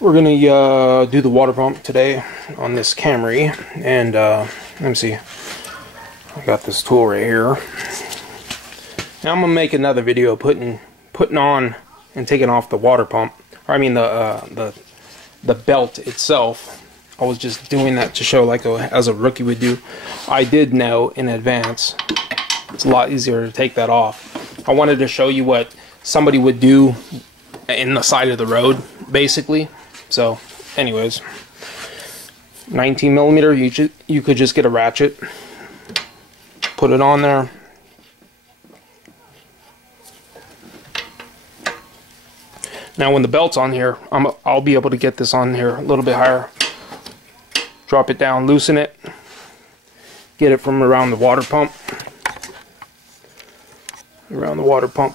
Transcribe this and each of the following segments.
We're gonna do the water pump today on this Camry, and let me see. I got this tool right here. Now I'm gonna make another video putting on and taking off the water pump, or I mean the belt itself. I was just doing that to show like as a rookie would do. I did know in advance it's a lot easier to take that off. I wanted to show you what somebody would do in the side of the road, basically. So, anyways, 19mm. You could just get a ratchet, put it on there. Now, when the belt's on here, I'll be able to get this on here a little bit higher. Drop it down, loosen it, get it from around the water pump,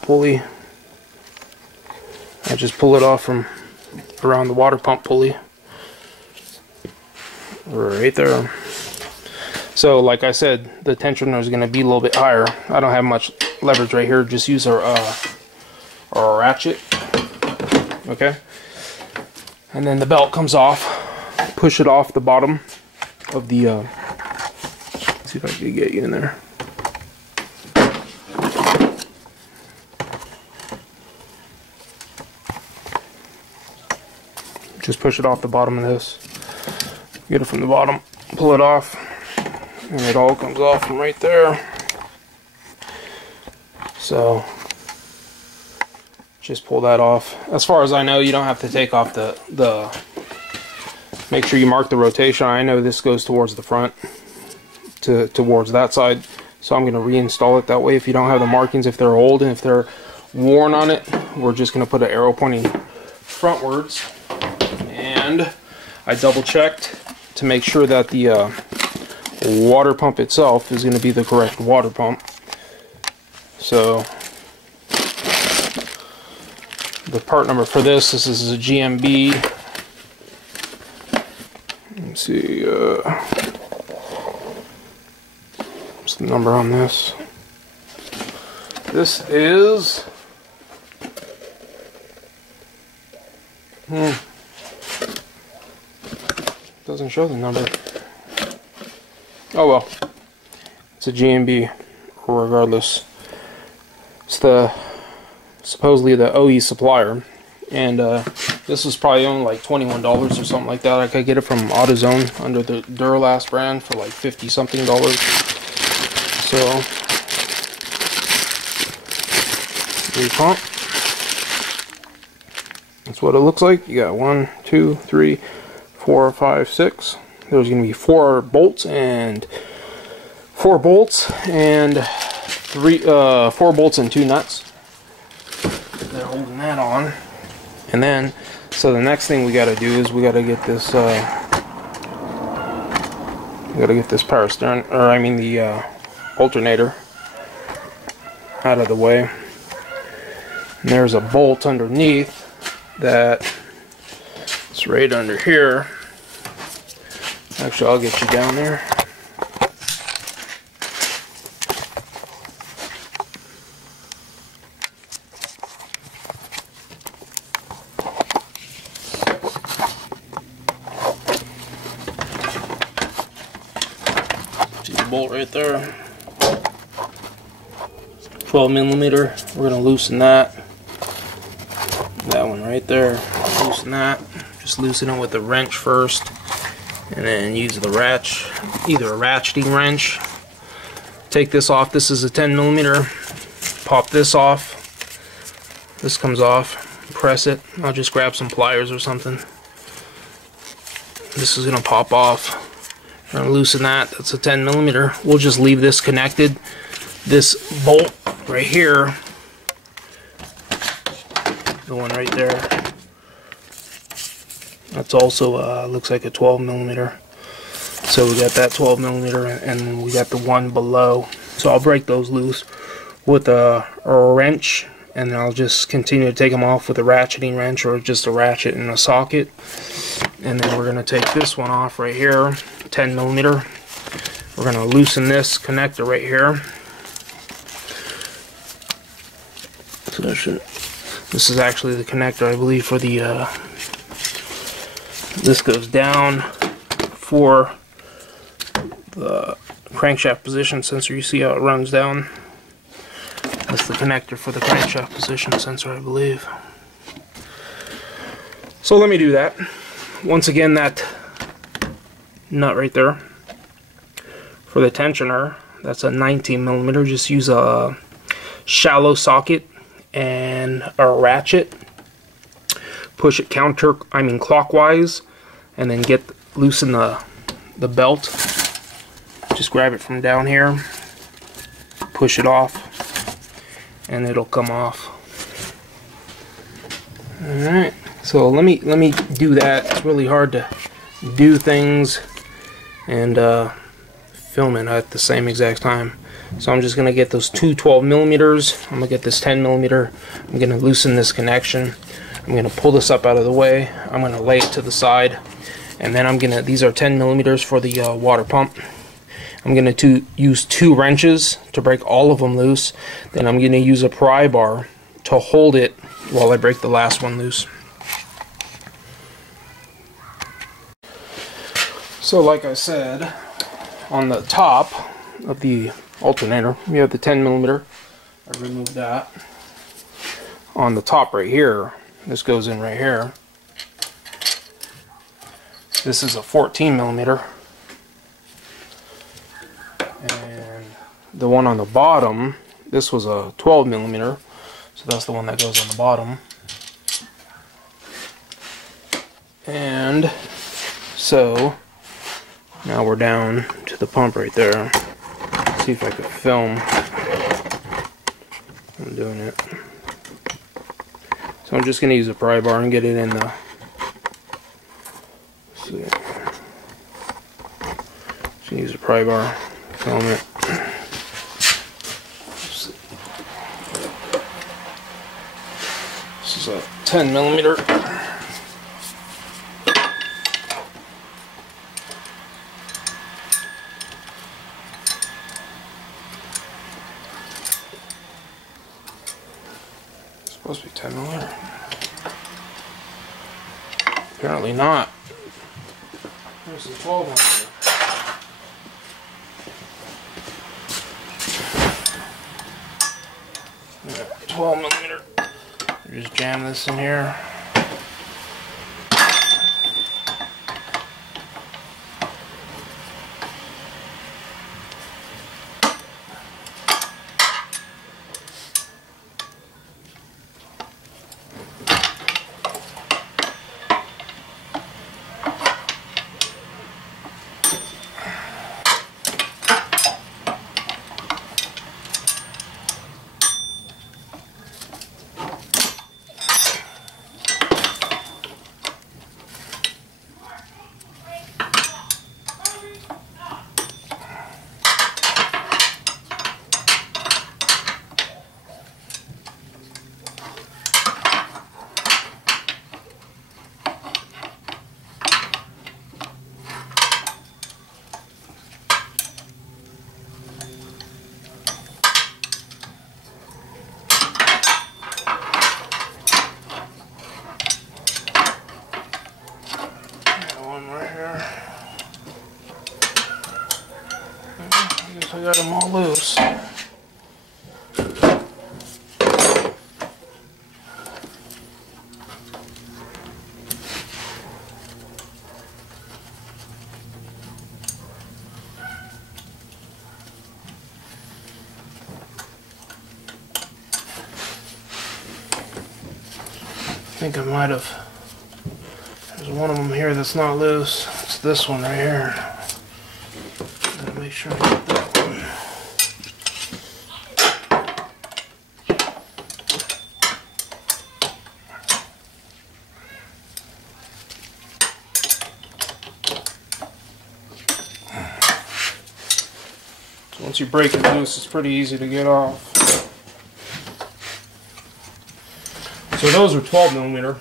pulley. I just pull it off from around the water pump pulley right there. So like I said, the tensioner is going to be a little bit higher. I don't have much leverage right here. Just use our ratchet. Okay, and then the belt comes off. Push it off the bottom of the let's see if I can get you in there. Just push it off the bottom of this. Get it from the bottom, pull it off, and it all comes off from right there. So just pull that off. As far as I know, you don't have to take off the make sure you mark the rotation. I know this goes towards the front, towards that side. So I'm going to reinstall it that way. If you don't have the markings, if they're old and if they're worn on it, we're just going to put an arrow pointing frontwards. And I double checked to make sure that the water pump itself is going to be the correct water pump. So the part number for this is a GMB. Let's see, what's the number on this? This is doesn't show the number. Oh well, it's a GMB regardless. It's supposedly the OE supplier, and this was probably only like $21 or something like that. I could get it from AutoZone under the Duralast brand for like $50 something. So repump. That's what it looks like. You got 1, 2, 3, 4, 5, 6. There's going to be 4 bolts and 4 bolts and 4 bolts and 2 nuts. They're holding that on. And then, so the next thing we got to do is we got to get this power steering, or I mean the alternator out of the way. And there's a bolt underneath that it's right under here. Actually, I'll get you down there. See the bolt right there. 12mm. We're going to loosen that. That one right there. Loosen that. Just loosen it with the wrench first, and then use the ratchet, either a ratcheting wrench. Take this off. This is a 10mm. Pop this off. This comes off. Press it. I'll just grab some pliers or something. This is gonna pop off. I'm gonna loosen that. That's a 10mm. We'll just leave this connected. This bolt right here, the one right there, that's also looks like a 12mm. So we got that 12mm, and then we got the one below. So I'll break those loose with a wrench, and then I'll just continue to take them off with a ratcheting wrench or just a ratchet and a socket. And then we're going to take this one off right here, 10mm. We're going to loosen this connector right here. So this is actually the connector, I believe, for the This goes down for the crankshaft position sensor. You see how it runs down? That's the connector for the crankshaft position sensor, I believe. So let me do that. Once again, that nut right there for the tensioner, that's a 19mm. Just use a shallow socket and a ratchet. Push it clockwise, and then loosen the belt. Just grab it from down here, push it off, and it'll come off. All right. So let me do that. It's really hard to do things and film it at the same exact time. So I'm just gonna get those two 12mm. I'm gonna get this 10mm. I'm gonna loosen this connection. I'm gonna pull this up out of the way. I'm gonna lay it to the side, and then these are 10mm for the water pump. I'm gonna use 2 wrenches to break all of them loose. Then I'm gonna use a pry bar to hold it while I break the last one loose. So like I said, on the top of the alternator, we have the 10mm. I removed that. On the top right here, this goes in right here. This is a 14mm. And the one on the bottom, this was a 12mm. So that's the one that goes on the bottom. And so now we're down to the pump right there. Let's see if I can film. I'm doing it. So I'm just going to use a pry bar and get it in the. Let's see. Just use a pry bar, film it. This is a 10mm. Supposed to be 10mm. Apparently not. There's the 12mm. Yeah, 12mm. Just jam this in here. I got them all loose. I think I might have. There's one of them here that's not loose. It's this one right here. Gotta make sure I get that one. So once you break it loose, it's pretty easy to get off. So those are 12mm.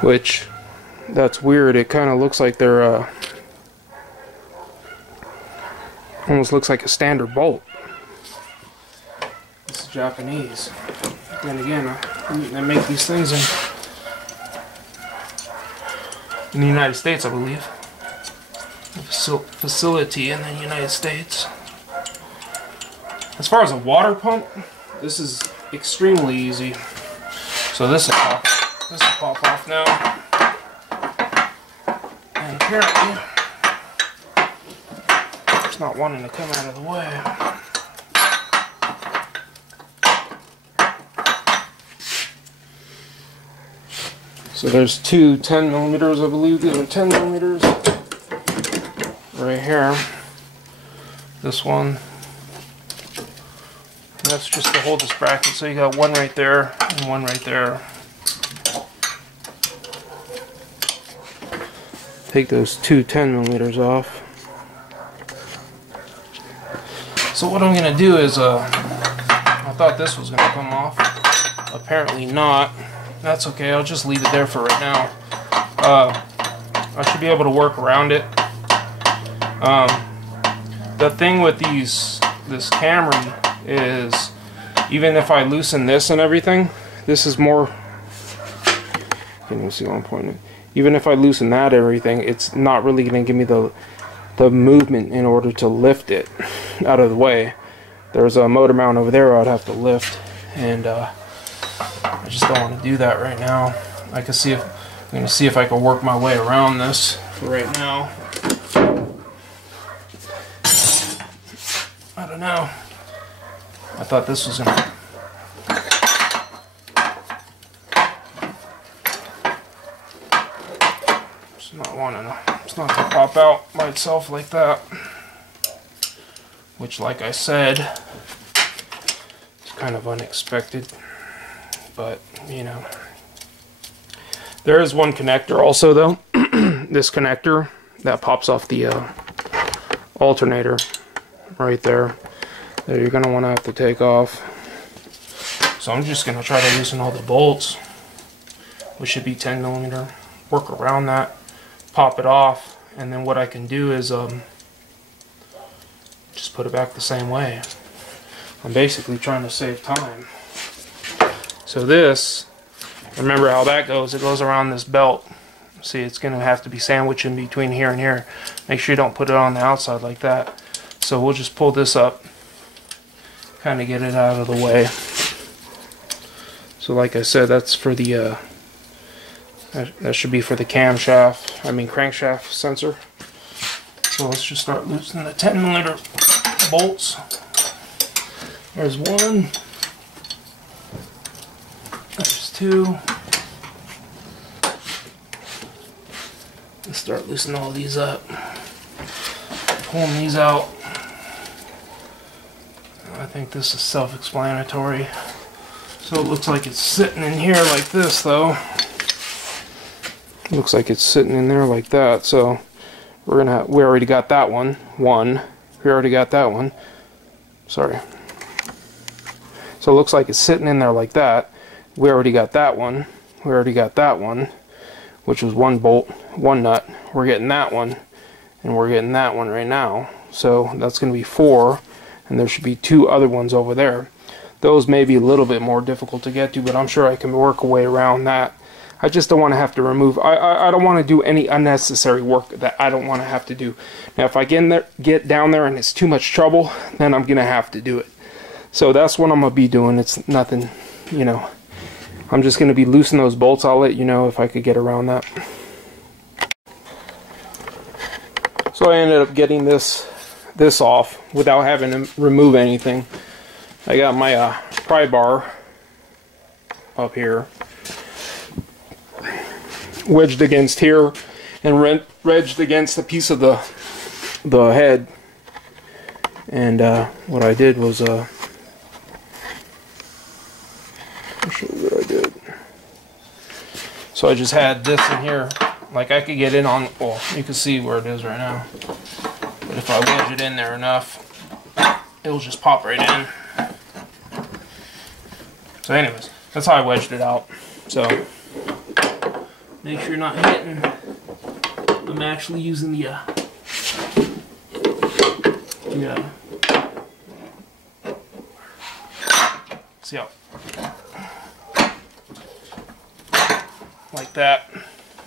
Which that's weird. It kind of looks like they're almost looks like a standard bolt. This is Japanese. Then again, they make these things in the United States, I believe. A facility in the United States. As far as a water pump, this is extremely easy. So this will pop off now. And apparently, it's not wanting to come out of the way. So there's two 10mm, I believe. These are 10mm right here. This one. That's just to hold this bracket. So you got one right there and one right there. Take those two 10mm off. So what I'm going to do is, I thought this was going to come off. Apparently not. That's okay, I'll just leave it there for right now. I should be able to work around it. The thing with this Camry is, even if I loosen this and everything, this is more, can you see what I'm pointing? Even if I loosen that everything, it's not really going to give me the movement in order to lift it out of the way. There's a motor mount over there I'd have to lift, and I just don't want to do that right now. I'm going to see if I can work my way around this for right now. I don't know. I thought this was going to... It's not going to pop out by itself like that. Which, like I said, is kind of unexpected. But, you know. There is one connector also, though. This connector that pops off the alternator right there. That you're going to want to have to take off. So I'm just going to try to loosen all the bolts, which should be 10mm. Work around that, pop it off, and then what I can do is just put it back the same way. I'm basically trying to save time. So this, remember how that goes. It goes around this belt. See, it's going to have to be sandwiched in between here and here. Make sure you don't put it on the outside like that. So we'll just pull this up, kind of get it out of the way. So like I said, that's for the that should be for the crankshaft sensor. So let's just start loosening the 10mm bolts. There's one. There's two. Let's start loosening all these up. Pulling these out. I think this is self-explanatory. So it looks like it's sitting in here like this, though. Looks like it's sitting in there like that. So we already got that one. We already got that one. Sorry. So it looks like it's sitting in there like that. We already got that one. We already got that one, which was one bolt, one nut. We're getting that one, and we're getting that one right now. So that's going to be 4, and there should be 2 other ones over there. Those may be a little bit more difficult to get to, but I'm sure I can work a way around that. I just don't want to have to remove. I don't want to do any unnecessary work that I don't want to have to do. Now, if I get down there and it's too much trouble, then I'm gonna have to do it. So that's what I'm gonna be doing. It's nothing, you know. I'm just gonna be loosening those bolts. I'll let you know if I could get around that. So I ended up getting this off without having to remove anything. I got my pry bar up here, wedged against here, and wedged against a piece of the head. And what I did was I'll show you what I did. So I just had this in here, like I could get in on. Well, you can see where it is right now. But if I wedge it in there enough, it'll just pop right in. So anyways, that's how I wedged it out. So Make sure you're not hitting. I'm actually using the see how, like that.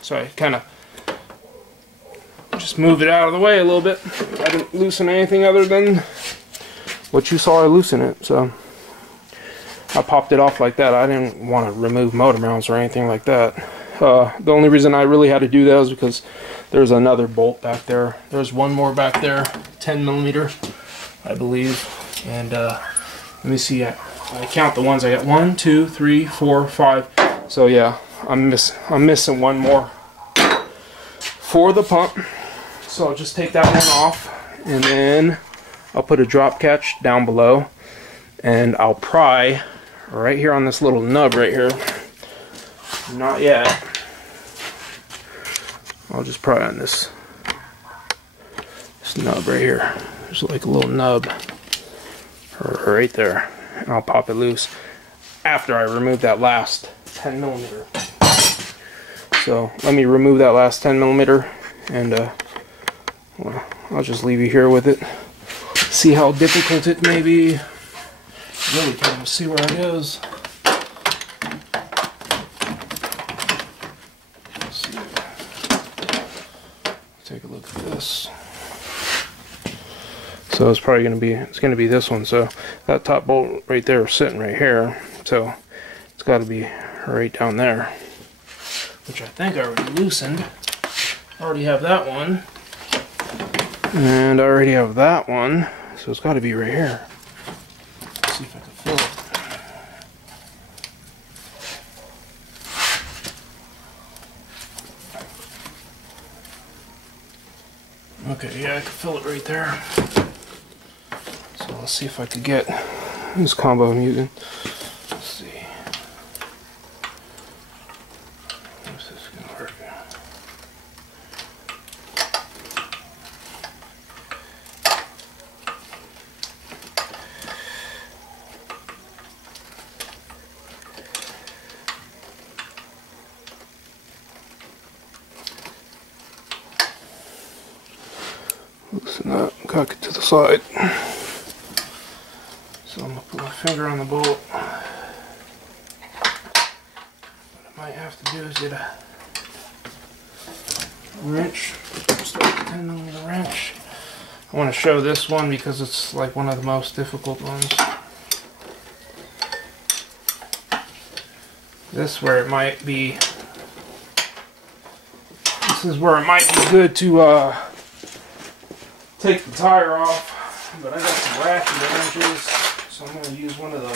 So I kind of just moved it out of the way a little bit. I didn't loosen anything other than what you saw I loosen it. So I popped it off like that. I didn't want to remove motor mounts or anything like that. The only reason I really had to do that is because there's another bolt back there. There's one more back there, 10mm, I believe. And let me see. I count the ones I got. 1, 2, 3, 4, 5. So yeah, I'm missing one more for the pump. So I'll just take that one off, and then I'll put a drop catch down below, and I'll pry right here on this little nub right here. Not yet. I'll just pry on this nub right here. There's like a little nub right there, and I'll pop it loose after I remove that last 10mm. So let me remove that last 10mm, and well, I'll just leave you here with it. See how difficult it may be. Really can't even see where it is. Let's see. Take a look at this. So it's probably going to be this one. So that top bolt right there is sitting right here. So it's got to be right down there, which I think I already loosened. I already have that one, and I already have that one. So it's got to be right here. Let's see if I can feel it. Okay, yeah, I can feel it right there. So let's see if I could get this combo I'm using. Let's see. Is this gonna work? Loosen that, cock it to the side. So I'm going to put my finger on the bolt. What I might have to do is get a wrench, start with a 10mm wrench. I want to show this one because it's like one of the most difficult ones. This is where it might be good to take the tire off, but I got some ratchet wrenches, so I'm going to use one of the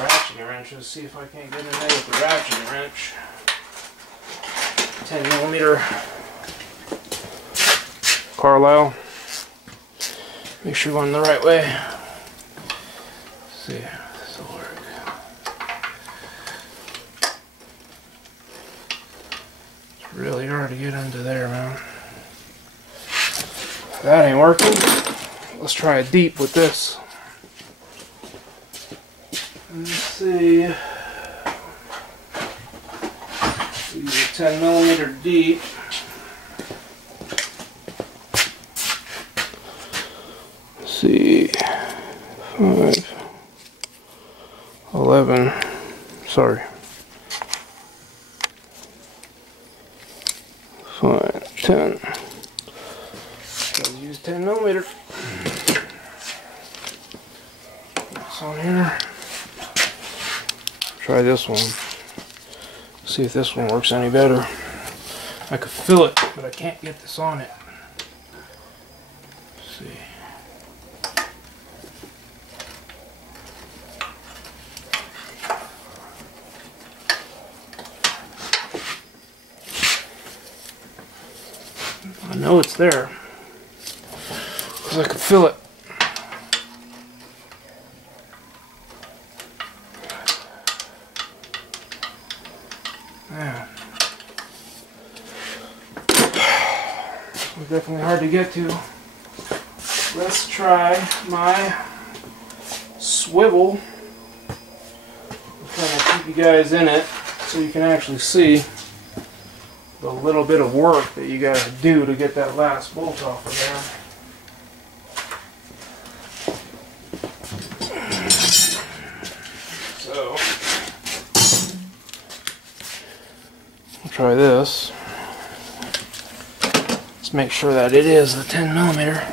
ratchet wrenches, see if I can't get in there with the ratchet wrench. 10mm Carlisle. Make sure you're going the right way. Let's see if this will work. It's really hard to get under there, man. That ain't working. Let's try it deep with this. Let's see. Use a 10mm deep. Let's see. 5, 11. Sorry. 5, 10. 10mm. This on here. Try this one. See if this one works any better. I could feel it, but I can't get this on it. Let's see. I know it's there. I can feel it. Man. It's definitely hard to get to. Let's try my swivel. I'm trying to keep you guys in it so you can actually see. the little bit of work that you gotta do to get that last bolt off of there. So, we'll try this. Let's make sure that it is the 10mm.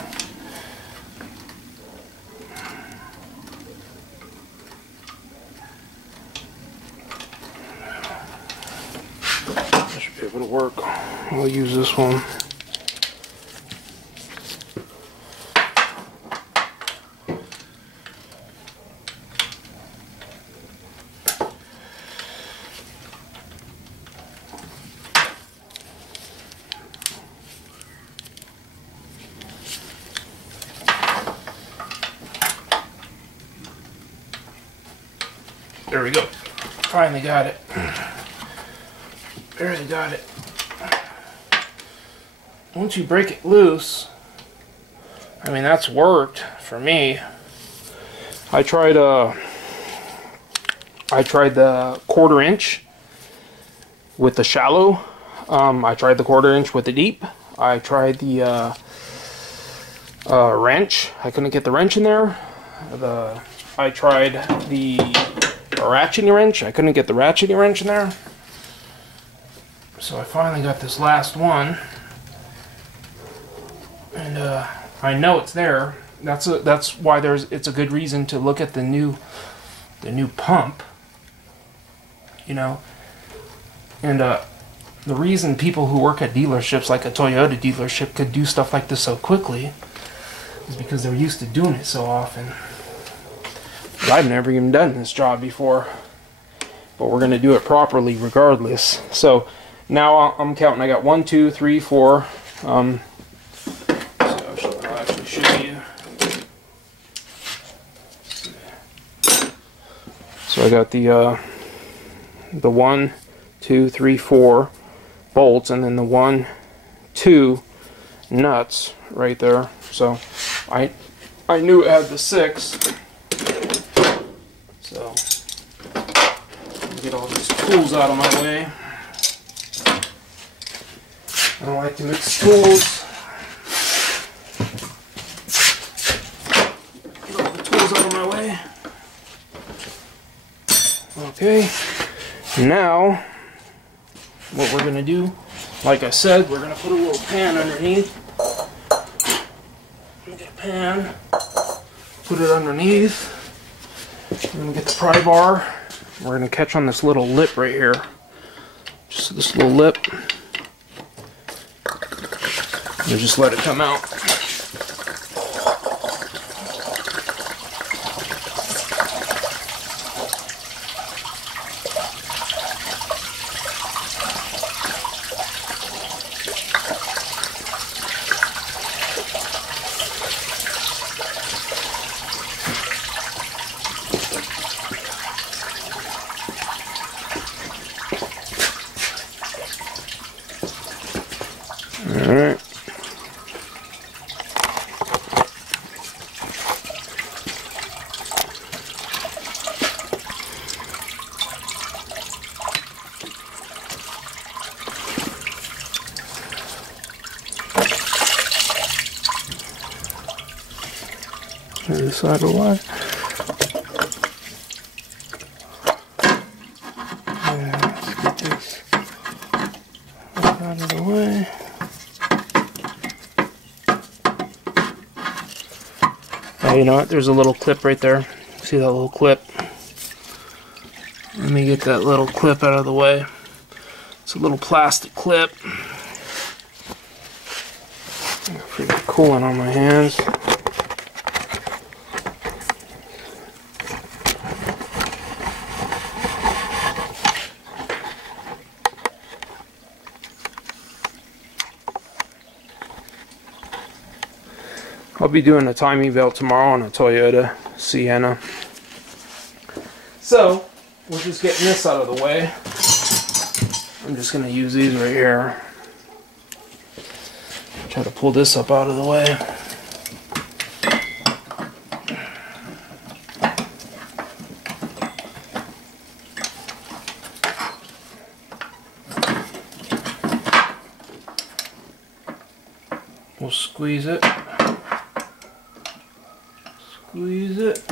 That should be able to work. We'll use this one. There we go. Finally got it. Barely got it. Once you break it loose, I mean, that's worked for me. I tried the 1/4 inch with the shallow. I tried the 1/4 inch with the deep. I tried the wrench. I couldn't get the wrench in there. I tried the ratcheting wrench. I couldn't get the ratcheting wrench in there. So I finally got this last one, and I know it's there. That's why it's a good reason to look at the new pump, you know. And the reason people who work at dealerships like a Toyota dealership could do stuff like this so quickly is because they're used to doing it so often. But I've never even done this job before, but we're going to do it properly regardless. So now I'm counting. I got 1, 2, 3, 4. So I'll actually show you. So I got the 1, 2, 3, 4 bolts, and then the 1, 2 nuts right there. So I knew it had the 6. So get all these tools out of my way. I don't like to mix tools. Get all the tools out of my way. Okay. Now, what we're going to do, like I said, we're going to put a little pan underneath. Get a pan. Put it underneath. We're going to get the pry bar. We're going to catch on this little lip right here. Just this little lip. And just let it come out. Alright. Other side of the wire. Yeah, let's get this out of the way. Oh, you know what? There's a little clip right there. See that little clip? Let me get that little clip out of the way. It's a little plastic clip. Pretty cooling on my hands. I'll be doing a timing belt tomorrow on a Toyota Sienna. So, we're just getting this out of the way. I'm just going to use these right here. Try to pull this up out of the way. We'll squeeze it. Squeeze it.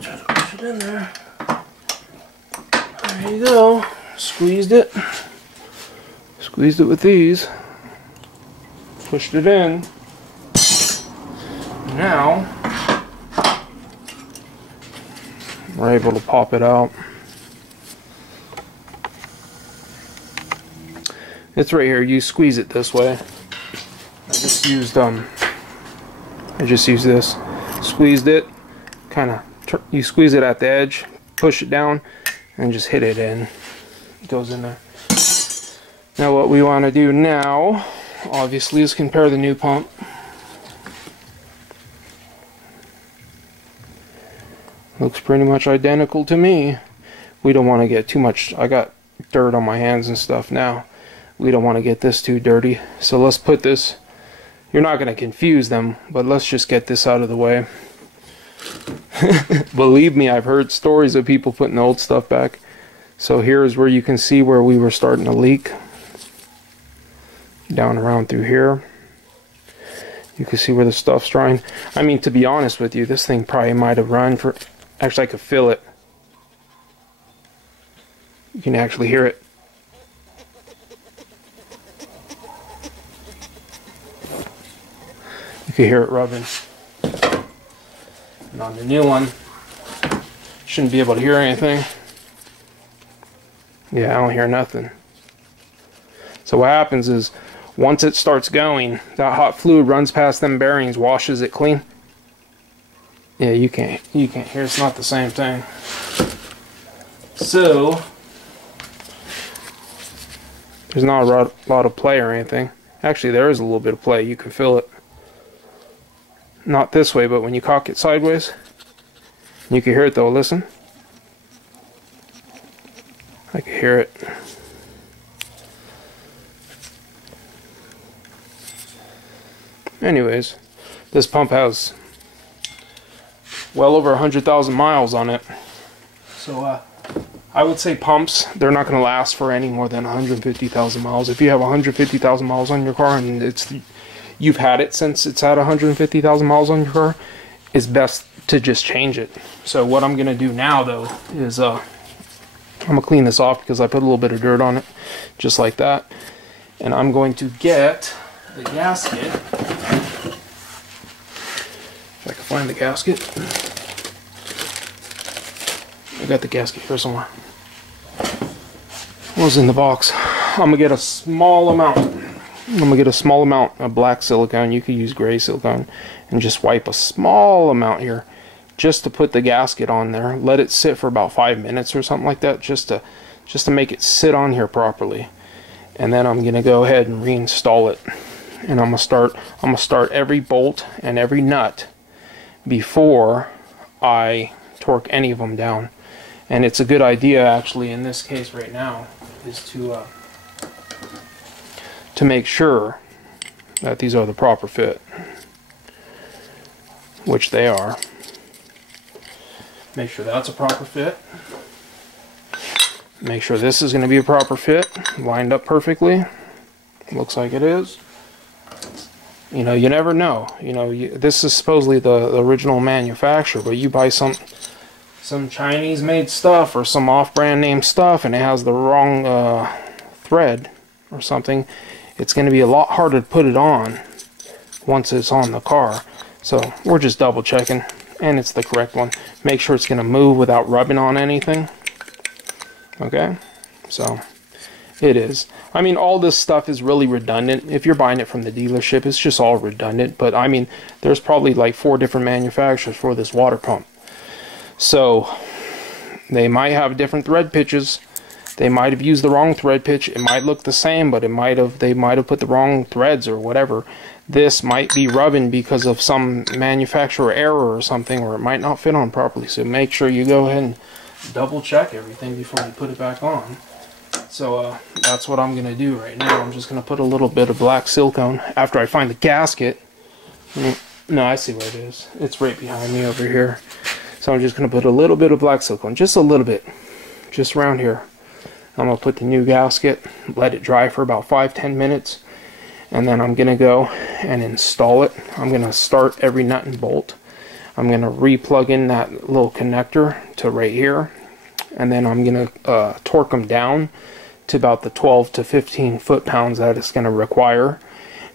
Try to push it in there. There you go. Squeezed it. Squeezed it with these. Pushed it in. Now we're able to pop it out. It's right here. You squeeze it this way. I just used this. Squeezed it. Kind of. You squeeze it at the edge. Push it down, and just hit it in. It goes in there. Now what we want to do now, obviously, is compare the new pump. Looks pretty much identical to me. We don't want to get too much. I got dirt on my hands and stuff now. We don't want to get this too dirty. So let's put this, you're not going to confuse them, but let's just get this out of the way. Believe me, I've heard stories of people putting the old stuff back. So here's where you can see where we were starting to leak. Down around through here. You can see where the stuff's drying. I mean, to be honest with you, this thing probably might have run for... Actually, I could feel it. You can actually hear it. You can hear it rubbing. And on the new one, shouldn't be able to hear anything. Yeah, I don't hear nothing. So what happens is, once it starts going, that hot fluid runs past them bearings, washes it clean. Yeah, you can't hear. It's not the same thing. So there's not a lot of play or anything. Actually, there is a little bit of play. You can feel it. Not this way, but when you cock it sideways, you can hear it though. Listen. I can hear it. Anyways, this pump has well over 100,000 miles on it. So I would say pumps, they're not going to last for any more than 150,000 miles. If you have 150,000 miles on your car and you've had it since it's had 150,000 miles on your car, it's best to just change it. So what I'm going to do now though is I'm going to clean this off because I put a little bit of dirt on it, just like that. And I'm going to get the gasket. If I can find the gasket. I got the gasket here somewhere. What was in the box? I'm going to get a small amount. I'm going to get a small amount of black silicone. You could use gray silicone. And just wipe a small amount here. Just to put the gasket on there. Let it sit for about 5 minutes or something like that. Just to make it sit on here properly. And then I'm going to go ahead and reinstall it. And I'm going to start every bolt and every nut before I torque any of them down. And it's a good idea actually in this case right now is to make sure that these are the proper fit, which they are. Make sure that's a proper fit. Make sure this is going to be a proper fit, lined up perfectly. Looks like it is. You know, you never know. You know, this is supposedly the original manufacturer, but you buy some Chinese-made stuff or some off-brand name stuff, and it has the wrong thread or something. It's going to be a lot harder to put it on once it's on the car. So we're just double checking, and it's the correct one. Make sure it's going to move without rubbing on anything. Okay, so it is. I mean, all this stuff is really redundant. If you're buying it from the dealership, it's just all redundant. But I mean, there's probably like 4 different manufacturers for this water pump. So they might have different thread pitches. They might have used the wrong thread pitch. It might look the same, but they might have put the wrong threads or whatever. This might be rubbing because of some manufacturer error or something, or it might not fit on properly. So make sure you go ahead and double check everything before you put it back on. So that's what I'm going to do right now. I'm just going to put a little bit of black silicone after I find the gasket. No, I see where it is. It's right behind me over here. So I'm just going to put a little bit of black silicone, just a little bit, just around here. I'm going to put the new gasket, let it dry for about 5-10 minutes, and then I'm gonna go and install it. I'm gonna start every nut and bolt. I'm gonna re-plug in that little connector to right here, and then I'm gonna torque them down to about the 12 to 15 foot-pounds that it's gonna require.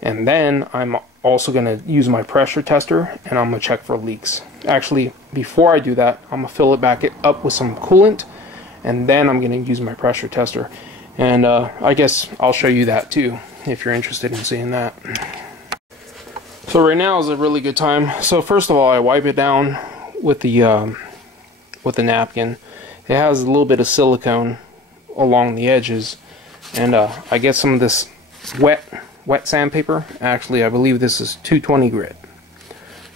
And then I'm also gonna use my pressure tester, and I'm gonna check for leaks. Actually, before I do that, I'm gonna fill it back up with some coolant, and then I'm gonna use my pressure tester. And I guess I'll show you that too, if you're interested in seeing that. So right now is a really good time. So first of all, I wipe it down with the napkin. It has a little bit of silicone along the edges, and I get some of this wet sandpaper. Actually, I believe this is 220 grit.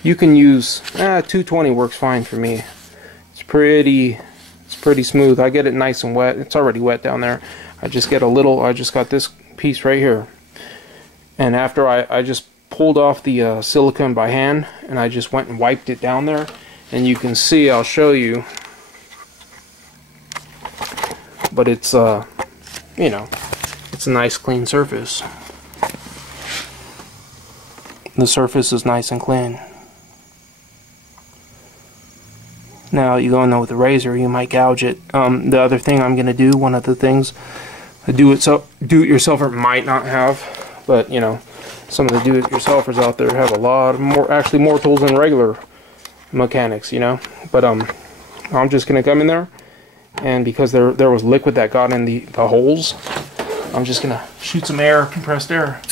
You can use 220 works fine for me. It's pretty smooth. I get it nice and wet. It's already wet down there. I just get a little. I just got this piece right here, and after I just pulled off the silicone by hand, and I just went and wiped it down there, and you can see, I'll show you, but it's you know, it's a nice clean surface. The surface is nice and clean. Now you go in there with a razor, you might gouge it. The other thing I'm gonna do, one of the things a do-it-yourselfer might not have, but you know, some of the do-it-yourselfers out there have a lot more, actually more tools than regular mechanics, you know. But I'm just gonna come in there, and because there was liquid that got in the holes, I'm just gonna shoot some air, compressed air.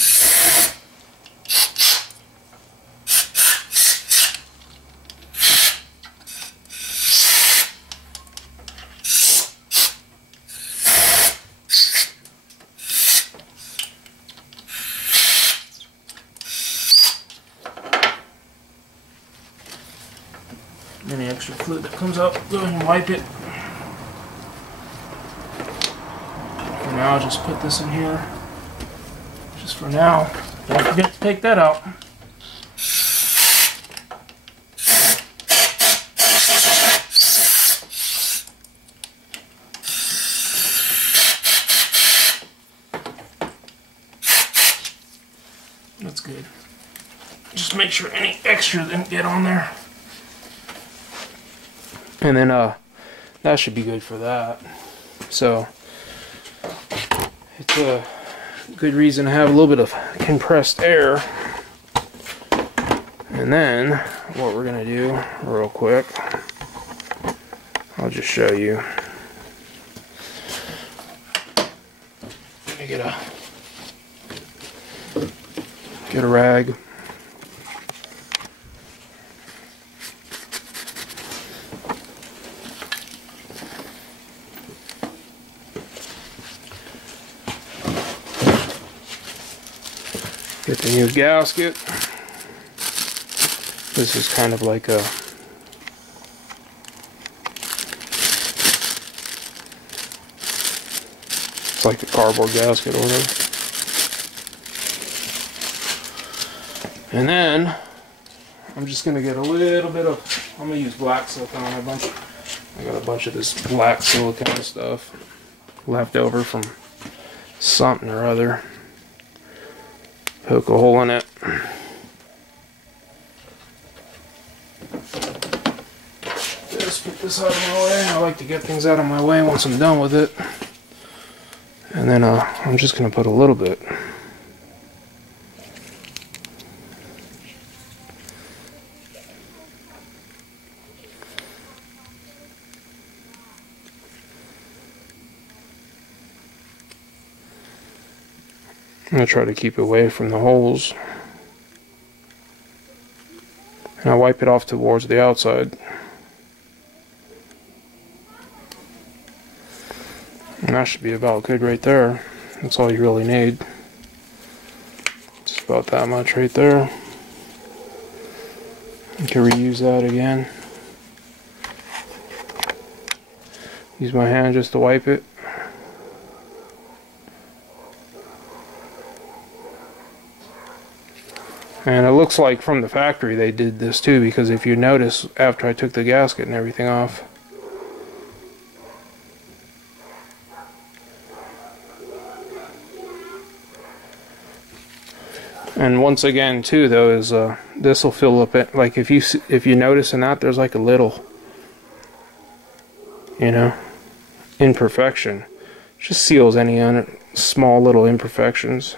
Any extra fluid that comes up, go ahead and wipe it. For now, I'll just put this in here. Just for now. Don't forget to take that out. That's good. Just make sure any extra didn't get on there. And then that should be good for that. So it's a good reason to have a little bit of compressed air. And then what we're gonna do real quick, I'll just show you. Let me get a rag. Get the new gasket. This is kind of like a it's like a cardboard gasket or whatever. And then I'm just gonna get a little bit of, I'm gonna use black silicone. I got a bunch of this black silicone stuff left over from something or other. Poke a hole in it. Just get this out of my way. I like to get things out of my way once I'm done with it. And then I'm just going to put a little bit. I'm going to try to keep it away from the holes. And I wipe it off towards the outside. And that should be about good right there. That's all you really need. Just about that much right there. You can reuse that again. Use my hand just to wipe it. And it looks like from the factory they did this too, because if you notice, after I took the gasket and everything off, And once again too though is this will fill up it, like if you notice in that there's like a little, you know, imperfection. Just seals any small little imperfections.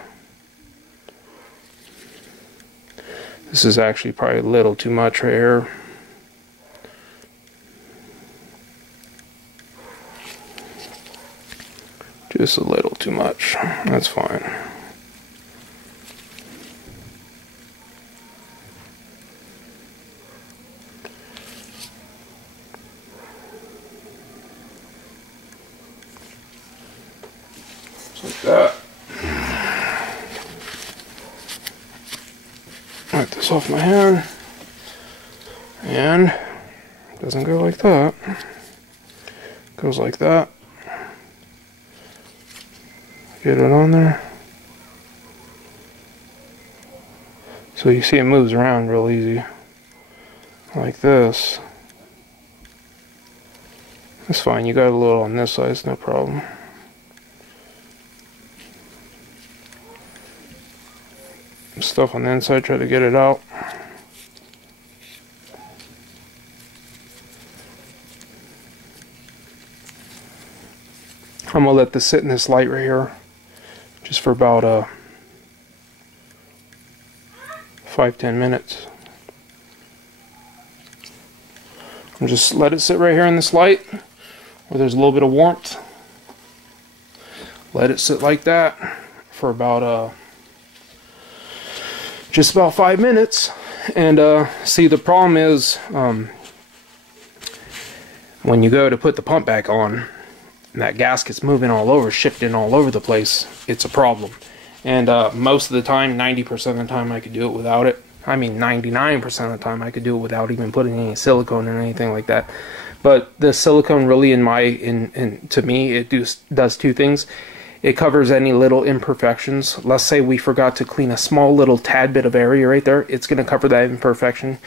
This is actually probably a little too much right here. Just a little too much. That's fine. Just like that. Wipe this off my hand. And it doesn't go like that. It goes like that. Get it on there. So you see it moves around real easy. Like this. That's fine. You got a little on this side, it's no problem. Stuff on the inside, try to get it out. I'm gonna let this sit in this light right here just for about 5-10 minutes. I'm just let it sit right here in this light where there's a little bit of warmth. Let it sit like that for about just about 5 minutes. And see, the problem is when you go to put the pump back on and that gasket's moving all over, shifting all over the place, it's a problem. And most of the time, 90% of the time, I could do it without it. I mean 99% of the time I could do it without even putting any silicone or anything like that. But the silicone really to me it does two things. It covers any little imperfections. Let's say we forgot to clean a small little tad bit of area right there. It's going to cover that imperfection.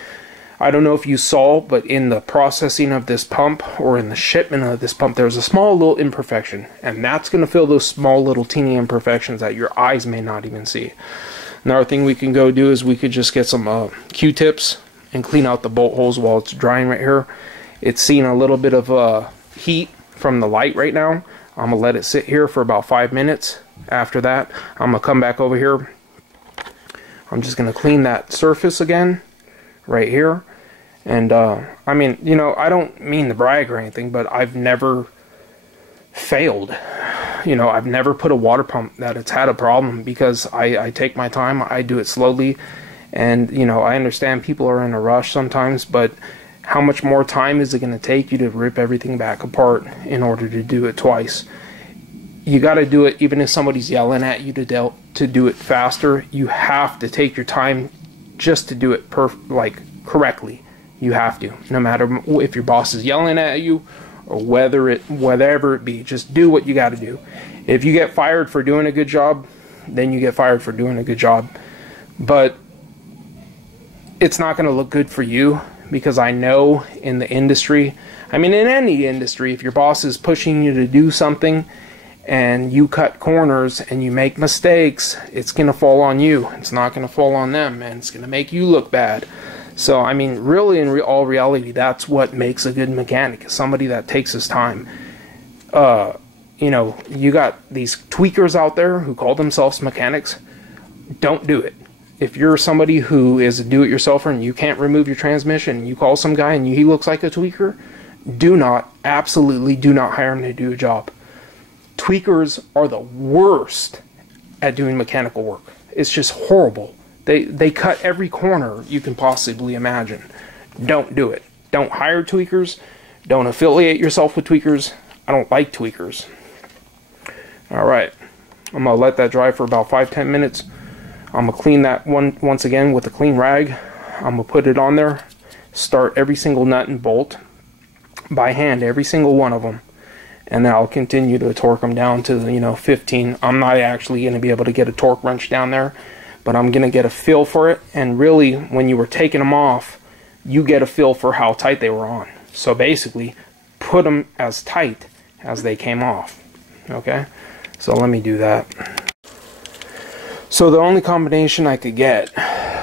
I don't know if you saw, but in the processing of this pump or in the shipment of this pump, there's a small little imperfection. And that's going to fill those small little teeny imperfections that your eyes may not even see. Another thing we can go do is we could just get some Q-tips and clean out the bolt holes while it's drying right here. It's seeing a little bit of heat from the light right now. I'm going to let it sit here for about 5 minutes. After that, I'm going to come back over here. I'm just going to clean that surface again right here. And I mean, you know, I don't mean to brag or anything, but I've never failed. You know, I've never put a water pump that it's had a problem, because I take my time, I do it slowly. And, you know, I understand people are in a rush sometimes, but how much more time is it going to take you to rip everything back apart in order to do it twice? You got to do it even if somebody's yelling at you to do it faster. You have to take your time just to do it correctly. You have to, no matter if your boss is yelling at you or whatever it be. Just do what you got to do. If you get fired for doing a good job, then you get fired for doing a good job. But it's not going to look good for you, because I know in the industry, I mean in any industry, if your boss is pushing you to do something and you cut corners and you make mistakes, it's going to fall on you. It's not going to fall on them, and it's going to make you look bad. So, I mean, really, in all reality, that's what makes a good mechanic, is somebody that takes his time. You know, you got these tweakers out there who call themselves mechanics. Don't do it. If you're somebody who is a do-it-yourselfer and you can't remove your transmission, and you call some guy and he looks like a tweaker, absolutely do not hire him to do a job. Tweakers are the worst at doing mechanical work. It's just horrible. They cut every corner you can possibly imagine. Don't do it. Don't hire tweakers. Don't affiliate yourself with tweakers. I don't like tweakers. Alright. I'm going to let that dry for about 5-10 minutes. I'm going to clean that once again with a clean rag. I'm going to put it on there. Start every single nut and bolt by hand, every single one of them. And then I'll continue to torque them down to, you know, 15. I'm not actually going to be able to get a torque wrench down there, but I'm going to get a feel for it. And really, when you were taking them off, you get a feel for how tight they were on. So basically, put them as tight as they came off. Okay? So let me do that. So So the only combination I could get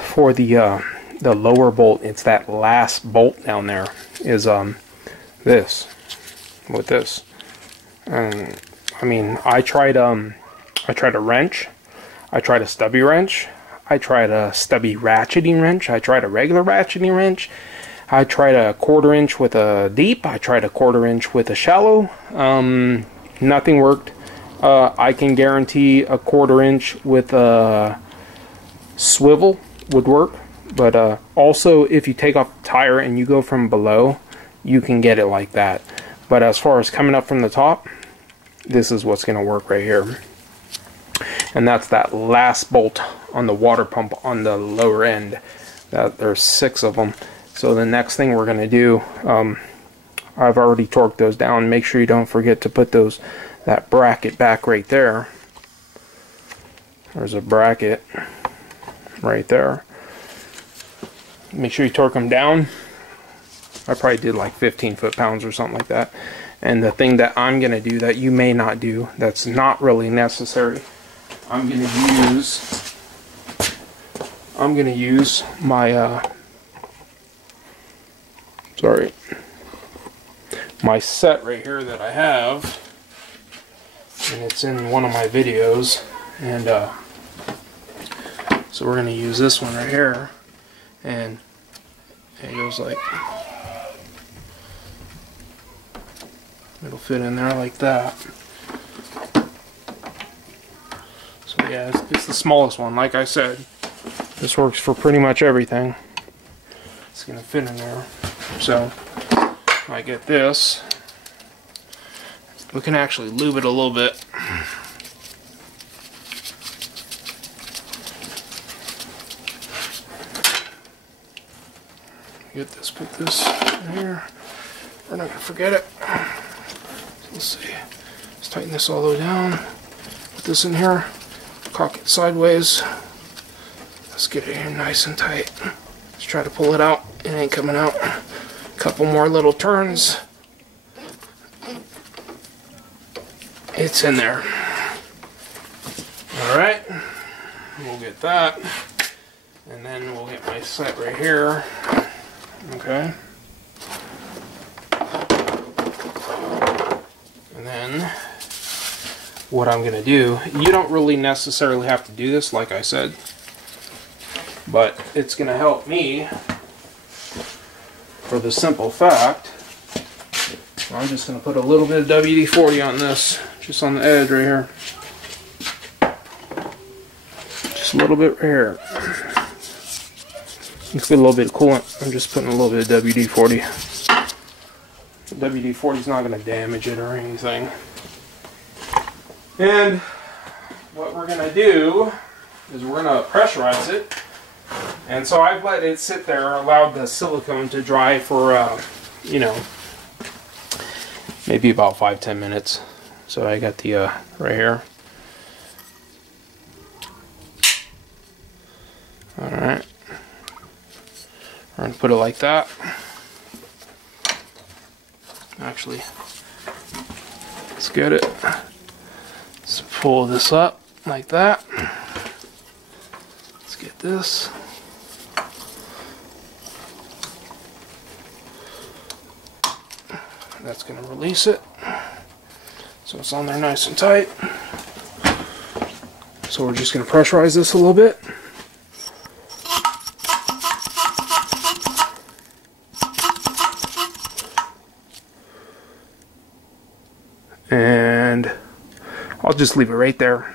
for the lower bolt, it's that last bolt down there, is this with this. And I mean, I tried a wrench, I tried a stubby wrench, I tried a stubby ratcheting wrench, I tried a regular ratcheting wrench, I tried a 1/4 inch with a deep, I tried a 1/4 inch with a shallow. Nothing worked. I can guarantee a 1/4 inch with a swivel would work, but also if you take off the tire and you go from below, you can get it like that. But as far as coming up from the top, this is what's going to work right here. And that's that last bolt on the water pump on the lower end. There's 6 of them. So the next thing we're going to do, I've already torqued those down. Make sure you don't forget to put that bracket back right there. There's a bracket right there. Make sure you torque them down. I probably did like 15 foot-pounds or something like that. And the thing that I'm going to do that you may not do, that's not really necessary, I'm going to use my my set right here that I have, and it's in one of my videos, and so we're going to use this one right here, and it goes like, it'll fit in there like that. So yeah, it's the smallest one. Like I said, this works for pretty much everything. It's going to fit in there. So I get this. We can actually lube it a little bit. Get this, put this in here. We're not going to forget it. Let's see. Let's tighten this all the way down. Put this in here. Cock it sideways. Let's get it here nice and tight. Let's try to pull it out. It ain't coming out. Couple more little turns. It's in there. Alright. We'll get that. And then we'll get my set right here. Okay. And then what I'm going to do, you don't really necessarily have to do this like I said, but it's going to help me for the simple fact, I'm just going to put a little bit of WD-40 on this, just on the edge right here. Just a little bit right here. Let's get a little bit of coolant. I'm just putting a little bit of WD-40. WD-40 is not going to damage it or anything. And what we're going to do is we're going to pressurize it. And so I've let it sit there, allowed the silicone to dry for, you know, maybe about 5-10 minutes. So I got the, right here. Alright. We're going to put it like that. Actually, let's get it. Let's pull this up like that. Let's get this. That's going to release it. So it's on there nice and tight. So we're just going to pressurize this a little bit. And I'll just leave it right there.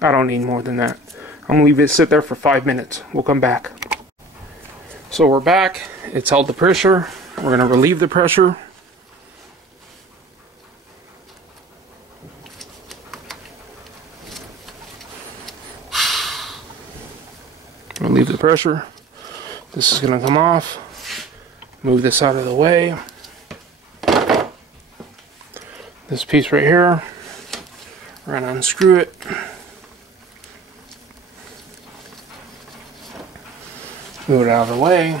I don't need more than that. I'm going to leave it sit there for 5 minutes. We'll come back. So we're back. It's held the pressure. We're going to relieve the pressure. Relieve the pressure. This is going to come off. Move this out of the way. This piece right here, we're going to unscrew it. Move it out of the way.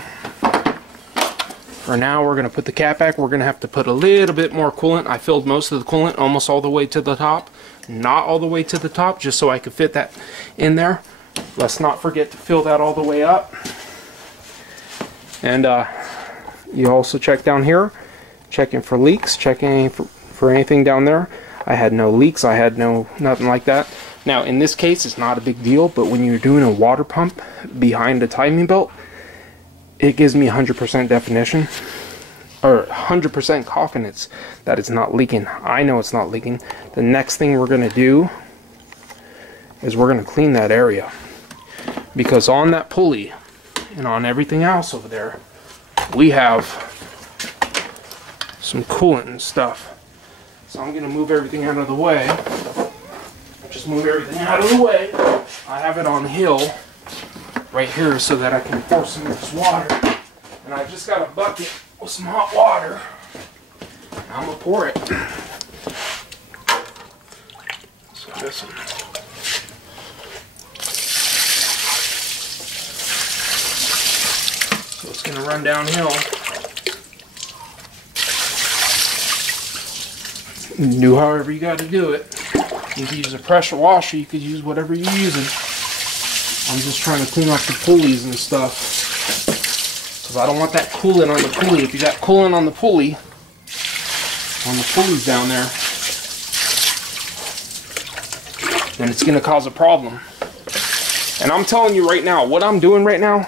For now, we're going to put the cap back. We're going to have to put a little bit more coolant. I filled most of the coolant almost all the way to the top. not all the way to the top, just so I could fit that in there. Let's not forget to fill that all the way up. And you also check down here, checking for leaks, checking for anything down there. I had no leaks, I had nothing like that. Now in this case it's not a big deal, but when you're doing a water pump behind a timing belt, it gives me 100% definition, or 100% confidence that it's not leaking. I know it's not leaking. The next thing we're going to do is we're going to clean that area, because on that pulley and on everything else over there we have some coolant and stuff. So I'm going to move everything out of the way. Just move everything out of the way. I have it on hill right here so that I can pour some of this water. And I just got a bucket with some hot water. I'm going to pour it. So this one. So it's going to run downhill. Do however you got to do it. You could use a pressure washer, you could use whatever you're using. I'm just trying to clean off the pulleys and stuff, because I don't want that coolant on the pulley. If you got coolant on the pulleys down there, then it's going to cause a problem. And I'm telling you right now, what I'm doing right now,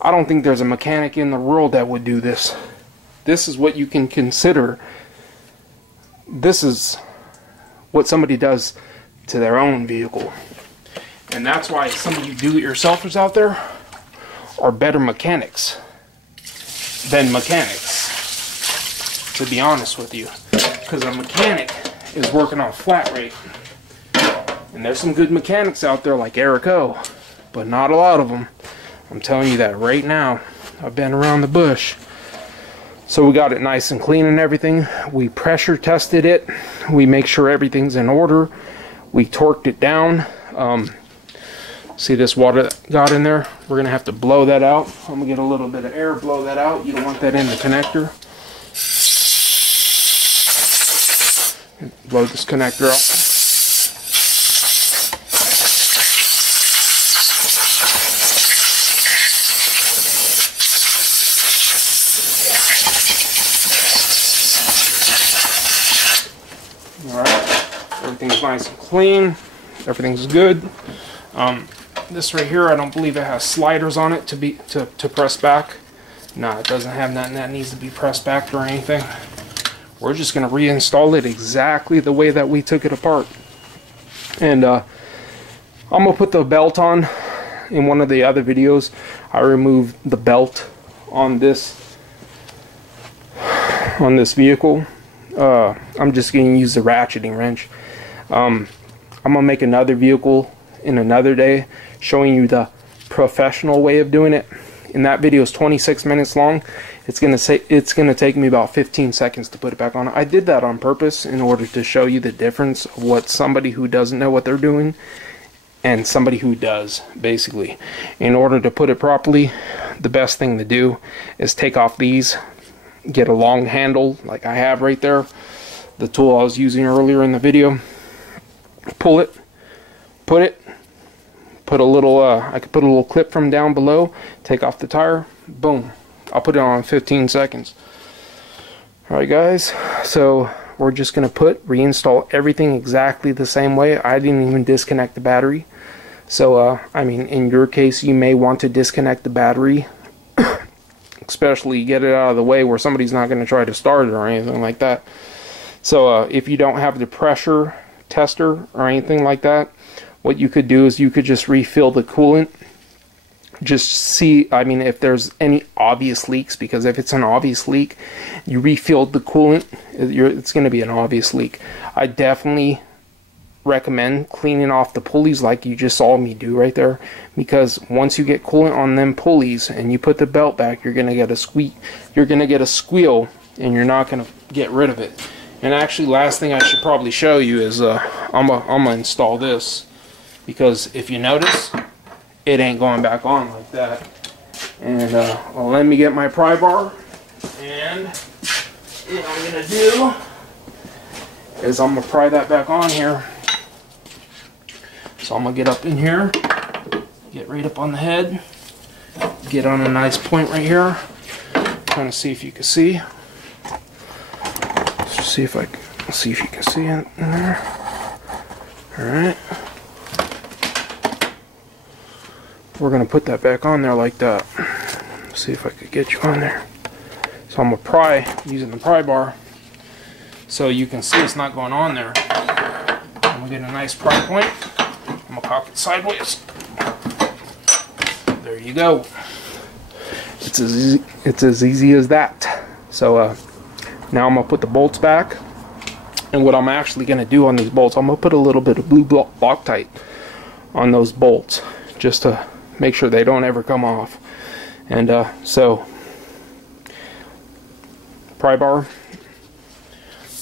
I don't think there's a mechanic in the world that would do this. This is what you can consider. This is what somebody does to their own vehicle. And that's why some of you do-it-yourselfers out there are better mechanics than mechanics, to be honest with you. Because a mechanic is working on flat rate. And there's some good mechanics out there like Eric O, but not a lot of them. I'm telling you that right now. I've been around the bush. So we got it nice and clean and everything. We pressure tested it. We make sure everything's in order. We torqued it down. See this water that got in there? We're going to have to blow that out. I'm going to get a little bit of air, blow that out. You don't want that in the connector. Blow this connector out. Everything's nice and clean. Everything's good. This right here, I don't believe it has sliders on it to press back. No, it doesn't have nothing that needs to be pressed back or anything. We're just going to reinstall it exactly the way that we took it apart. And I'm going to put the belt on. In one of the other videos, I removed the belt on this vehicle. I'm just going to use the ratcheting wrench. I'm going to make another vehicle in another day showing you the professional way of doing it. And that video is 26 minutes long. It's going to take me about 15 seconds to put it back on. I did that on purpose in order to show you the difference of what somebody who doesn't know what they're doing and somebody who does, basically. In order to put it properly, the best thing to do is take off these, get a long handle like I have right there, the tool I was using earlier in the video, pull it, put a little, I could put a little clip from down below, take off the tire, boom, I'll put it on in 15 seconds. Alright guys, so we're just going to reinstall everything exactly the same way. I didn't even disconnect the battery. So, I mean, in your case, you may want to disconnect the battery, especially get it out of the way where somebody's not going to try to start it or anything like that. So, if you don't have the pressure tester or anything like that, what you could do is you could just refill the coolant. Just see, I mean, if there's any obvious leaks, because if it's an obvious leak, you refilled the coolant, it's going to be an obvious leak. I definitely recommend cleaning off the pulleys like you just saw me do right there, because once you get coolant on them pulleys and you put the belt back, you're going to get a squeak, you're going to get a squeal, and you're not going to get rid of it. And actually, last thing I should probably show you is I'm gonna install this, because if you notice, it ain't going back on like that. And well, let me get my pry bar, and what I'm gonna do is I'm going to pry that back on here. So I'm going to get up in here, get right up on the head, get on a nice point right here, kind of see if you can see. Let's see if you can see it in there. Alright. We're going to put that back on there like that. See if I could get you on there. So I'm going to pry using the pry bar so you can see it's not going on there. I'm going to get a nice pry point. I'm going to cock it sideways. There you go. It's as easy as that. So now I'm going to put the bolts back. And what I'm actually going to do on these bolts, I'm going to put a little bit of blue Loctite on those bolts just to make sure they don't ever come off. And so pry bar,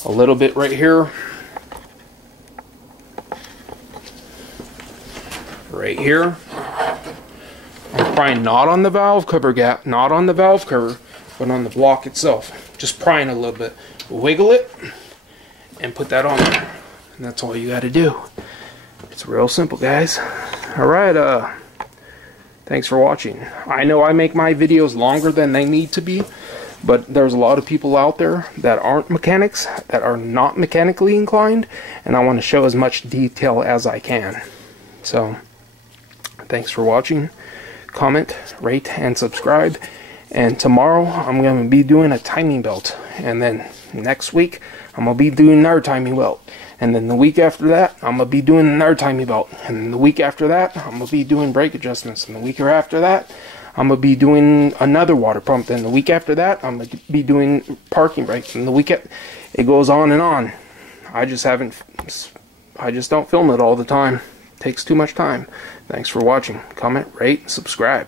a little bit right here, right here. I'm prying not on the valve cover gap, not on the valve cover, but on the block itself. Just prying a little bit. Wiggle it and put that on there. And that's all you got to do. It's real simple, guys. Alright, thanks for watching. I know I make my videos longer than they need to be, but there's a lot of people out there that aren't mechanics, that are not mechanically inclined, and I want to show as much detail as I can. So, thanks for watching. Comment, rate, and subscribe. And tomorrow I'm going to be doing a timing belt, and then next week I'm going to be doing another timing belt, and then the week after that I'm going to be doing another timing belt, and then the week after that I'm going to be doing brake adjustments, and the week after that I'm going to be doing another water pump, and the week after that I'm going to be doing parking brakes, and the week it goes on and on. I just don't film it all the time. It takes too much time. Thanks for watching. Comment, rate, subscribe.